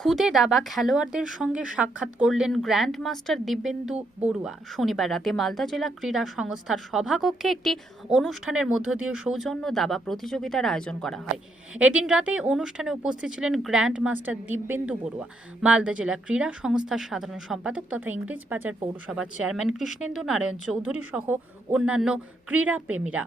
খুদে দাবা খেলোয়াড়দের সঙ্গে সাক্ষাৎ করলেন গ্র্যান্ড মাস্টার দিব্যেন্দু বড়ুয়া। শনিবার রাতে মালদা জেলা ক্রীড়া সংস্থার সভাকক্ষে একটি অনুষ্ঠানের মধ্য দিয়ে সৌজন্য দাবা প্রতিযোগিতার আয়োজন করা হয়। এদিন রাতে অনুষ্ঠানে উপস্থিত ছিলেন গ্র্যান্ড মাস্টার দিব্যেন্দু বড়ুয়া। মালদা জেলা ক্রীড়া সংস্থার সাধারণ সম্পাদক তথা ইংরেজ বাজার পৌরসভার চেয়ারম্যান কৃষ্ণেন্দু নারায়ণ চৌধুরী সহ অন্যান্য ক্রীড়া প্রেমীরা।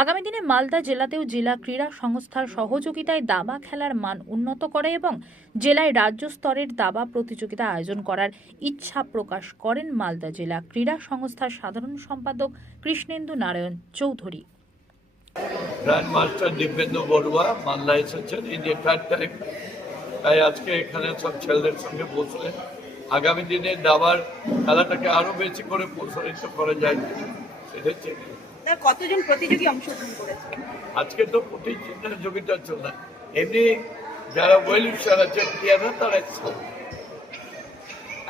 আগামী দিনে মালদা জেলাতেও জেলা ক্রীড়া সংস্থার সহযোগিতায় দাবা খেলার মান উন্নত করে এবং জেলায় রাজ্য স্তরের দাবা প্রতিযোগিতা আয়োজন করার ইচ্ছা প্রকাশ করেন মালদা জেলা ক্রীড়া সংস্থার সাধারণ সম্পাদক কৃষ্ণেন্দু নারায়ণ চৌধুরী। গ্র্যান্ড মাস্টার দিব্যেন্দু বড়ুয়া মালদা এসেছেন এই যে থার্ড টাইম তাই আজকে এখানে সব ছেলেদের সঙ্গে বসলে আগামী দিনে দাবার খেলাটাকে আরও বেশি করে প্রসারিত করা যায়। সেটা কতজন প্রতিযোগী অংশগ্রহণ করেছে আজকে তো প্রতিযোগিতা চলে এমনি যারা ওয়েল সারা প্লেয়াররা তারা।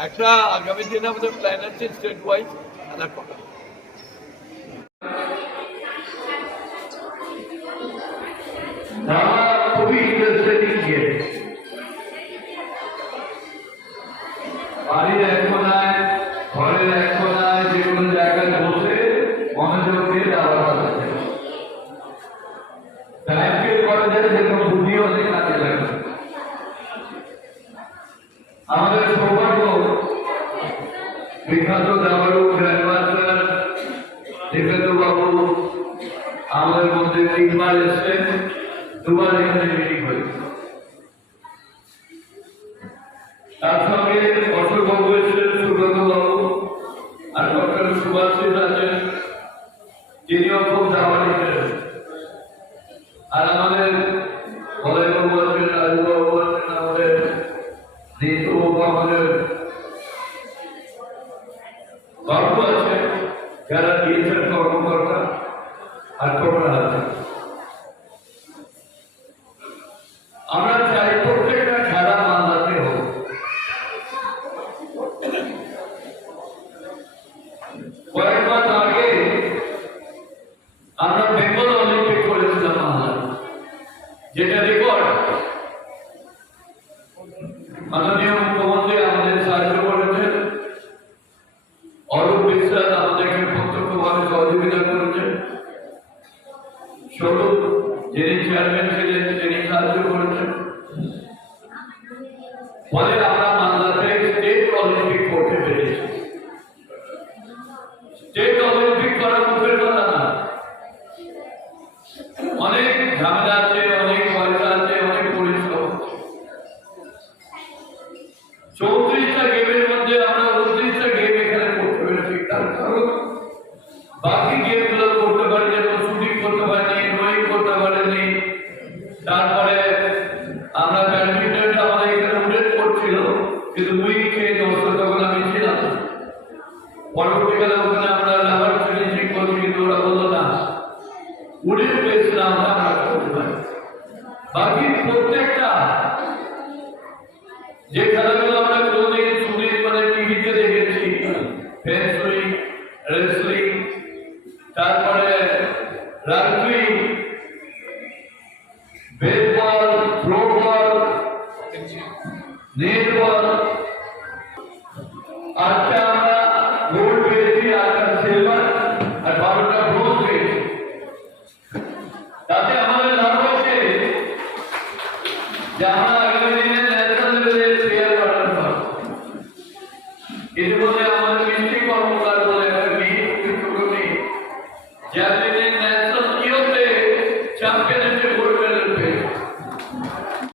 একটা আগামী দিনে আমাদের প্ল্যান আছে স্টেট ওয়াইজ খেলা আমাদের সৌভাগ্য। বিখ্যাত দাবাড়ু গ্র্যান্ডমাস্টার দেবেন্দ্র বাবু, আমাদের মধ্যে তিনবার এসছেন, দুবার এখানে মিটিং হয়েছে। তার সঙ্গে অশোক বাবু এসেছেন, সুব্রত বাবু আর ডক্টর সুভাষিস আছেন, তিনিও খুব ছিলেন আর আমাদের যারা দিয়েছেন কর্মকর্তা আর তোমরা আছে আমরা চাই প্রত্যেকটা খেলা মালদাতে হোক কয়েক মাস আগে আমরা বেঙ্গল অলিম্পিক করেছিলাম মালদা যেটা রেকর্ড মাননীয় স্বরূপ যিনি চেয়ারম্যান ছিলেন, তিনি সাহায্য করেছেন। আমরা মালদাতে স্টেট অলিম্পিক করতে পেরেছি। স্টেট অলিম্পিক করা মুখের কথা না। অনেক ঝামেলা আছে পরবর্তীকালে ওখানে আমরা রাবার ফিনিশিং করছি কিন্তু ওরা বলল না। উড়িয়ে পেয়েছিলাম আমরা করতে বাকি প্রত্যেকটা, যে খেলাগুলো আমরা কোনোদিন শুনি মানে টিভিতে দেখেছি ফেন্সুইং রেসলিং তারপরে রাগবি বেসবল থ্রোবল, নেটবল जहाँ अगले दिन